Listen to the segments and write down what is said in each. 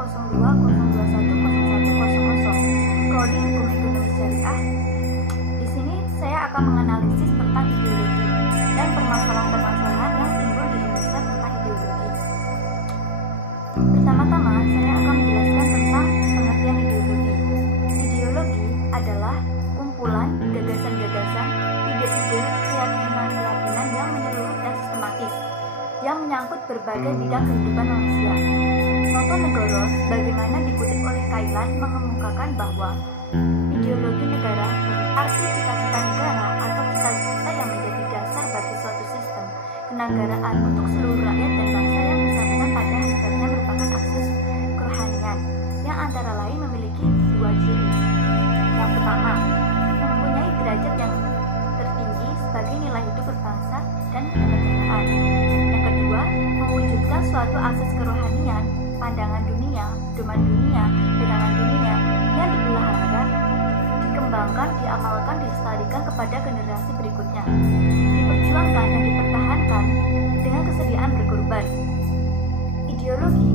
Prodi Hukum Ekonomi Syariah. Di sini saya akan menganalisis tentang ideologi dan permasalahan-permasalahan yang timbul di Indonesia tentang ideologi. Pertama-tama, saya akan menjelaskan tentang pengertian ideologi. Ideologi adalah kumpulan gagasan-gagasan, ide-ide, keyakinan-keyakinan yang menyeluruh dan sistematis, yang menyangkut berbagai bidang kehidupan manusia. Notonegoro, bagaimana dikutip oleh Kailan, mengemukakan bahwa ideologi negara berarti cita-cita negara atau cita-cita yang menjadi dasar bagi suatu sistem kenegaraan untuk seluruh rakyat dan bangsa yang bersangkutan pada hakikatnya merupakan akses kerohanian yang antara lain memiliki dua ciri. Yang pertama, mempunyai derajat yang tertinggi sebagai nilai hidup berbangsa dan kenegaraan. Yang kedua, mewujudkan suatu akses kerohanian, pandangan dunia, pedoman dunia, pegangan dunia yang dipelihara, dikembangkan, diamalkan, dilestarikan kepada generasi berikutnya, diperjuangkan dan dipertahankan dengan kesediaan berkorban. Ideologi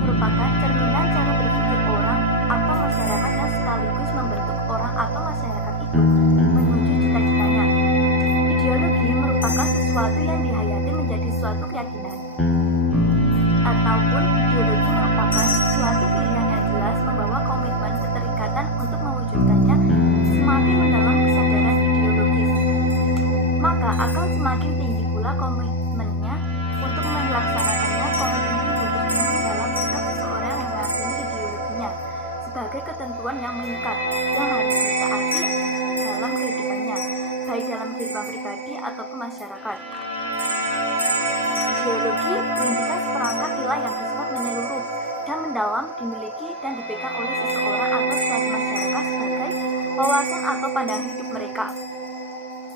merupakan cerminan cara berpikir orang atau masyarakat yang sekaligus membentuk orang atau masyarakat itu menuju cita-citanya. Ideologi merupakan sesuatu yang dihayati menjadi suatu keyakinan, ataupun ideologi merupakan suatu pilihan yang jelas membawa komitmen keterikatan untuk mewujudkannya semakin mendalam kesadaran ideologis, maka akan semakin tinggi pula komitmennya untuk melaksanakannya. Komitmen itu tercermin dalam sikap seseorang yang meyakini ideologinya sebagai ketentuan yang mengikat yang harus ditaati dalam kehidupannya, baik dalam kehidupan pribadi ataupun masyarakat. Ideologi menunjukkan seperangkat nilai yang bersifat menyeluruh dan mendalam, dimiliki dan dipegang oleh seseorang atau suatu masyarakat sebagai wawasan atau pandangan hidup mereka.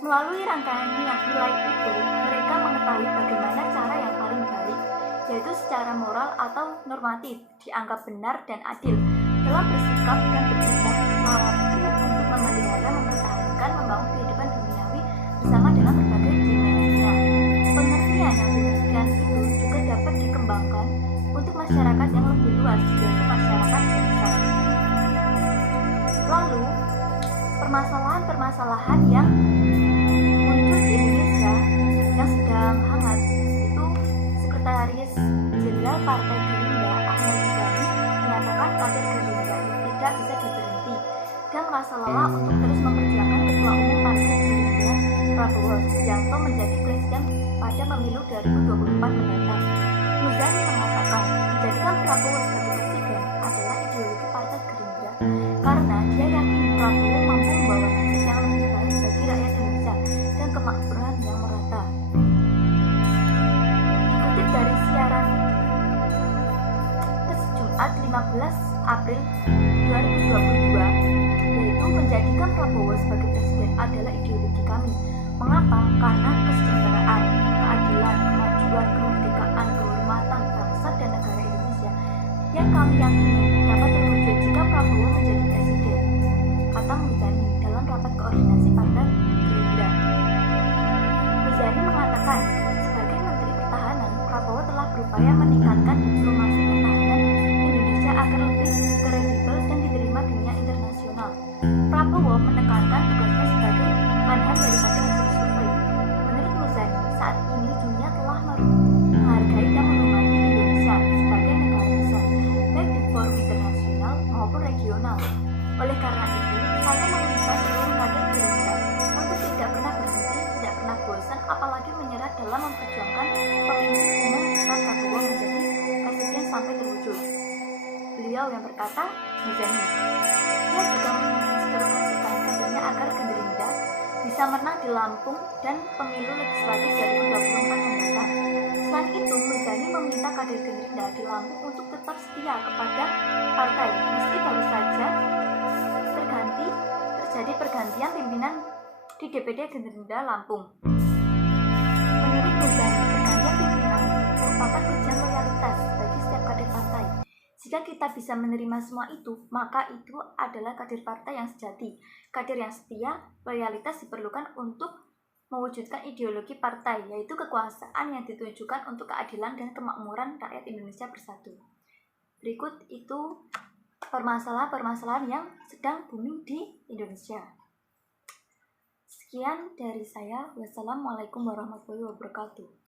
Melalui rangkaian nilai itu, mereka mengetahui bagaimana cara yang paling baik, yaitu secara moral atau normatif, dianggap benar dan adil dalam bersikap dan bertindak, mampu untuk memelihara, mempertahankan, membangun kehidupan duniawi bersama dengan berbagai dimensinya. Pengertian yang demikian itu juga dapat dikembangkan untuk masyarakat yang lebih luas, yaitu masyarakat besar. Lalu, permasalahan-permasalahan yang muncul di Indonesia yang sedang hangat itu, Sekretaris Jenderal Partai Gerindra Ahmad Muzani menyatakan kader Gerindra tidak bisa diberhenti dan merasa lelah untuk terus memperjuangkan Ketua Umum Partai Gerindra Prabowo Subianto menjadi presiden pada pemilu 2024 mendatang. Muzani mengatakan menjadikan Prabowo sebagai presiden adalah ideologi Partai Gerindra karena dia yakin Prabowo mampu membawa nasib yang lebih baik bagi rakyat Indonesia dan kemakmuran yang merata. Dikutip dari siaran Jumat 15 April 2022, yaitu menjadikan Prabowo sebagai presiden adalah ideologi kami. Mengapa? Karena kesejahteraan, keadilan, kemajuan, kemerdekaan, kehormatan bangsa dan negara Indonesia yang kami yakini dapat terwujud jika Prabowo menjadi presiden, kata Muzani dalam rapat koordinasi Partai Gerindra. Muzani mengatakan, sebagai Menteri Pertahanan, Prabowo telah berupaya meningkatkan diplomasi pertahanan Indonesia agar lebih kredibel dan diterima dunia internasional. Prabowo menekankan tugasnya sebagai manhan daripada hasil survei. Menurut Muzani, saat ini dunia telah menghargai dan menghormati Indonesia sebagai negara besar, baik di forum internasional maupun regional. Oleh karena itu, saya meminta seluruh kader Gerindra untuk tidak pernah berhenti, tidak pernah bosan, apalagi menyerah dalam memperjuangkan pemimpin umum besar Prabowo menjadi presiden sampai terwujud. Beliau yang berkata, Muzani. Dia juga menginstruksikan kadernya agar Gerindra bisa menang di Lampung dan pemilu legislatif 2024 mendatang. Selain itu, Muzani meminta kader Gerindra di Lampung untuk tetap setia kepada partai meski baru saja terjadi pergantian pimpinan di DPD Gerindra Lampung. Menurut Muzani, pergantian pimpinan merupakan ujian loyalitas bagi setiap kader partai. Jika kita bisa menerima semua itu, maka itu adalah kader partai yang sejati. Kader yang setia, loyalitas diperlukan untuk mewujudkan ideologi partai, yaitu kekuasaan yang ditujukan untuk keadilan dan kemakmuran rakyat Indonesia bersatu. Berikut itu permasalahan-permasalahan yang sedang booming di Indonesia. Sekian dari saya. Wassalamualaikum warahmatullahi wabarakatuh.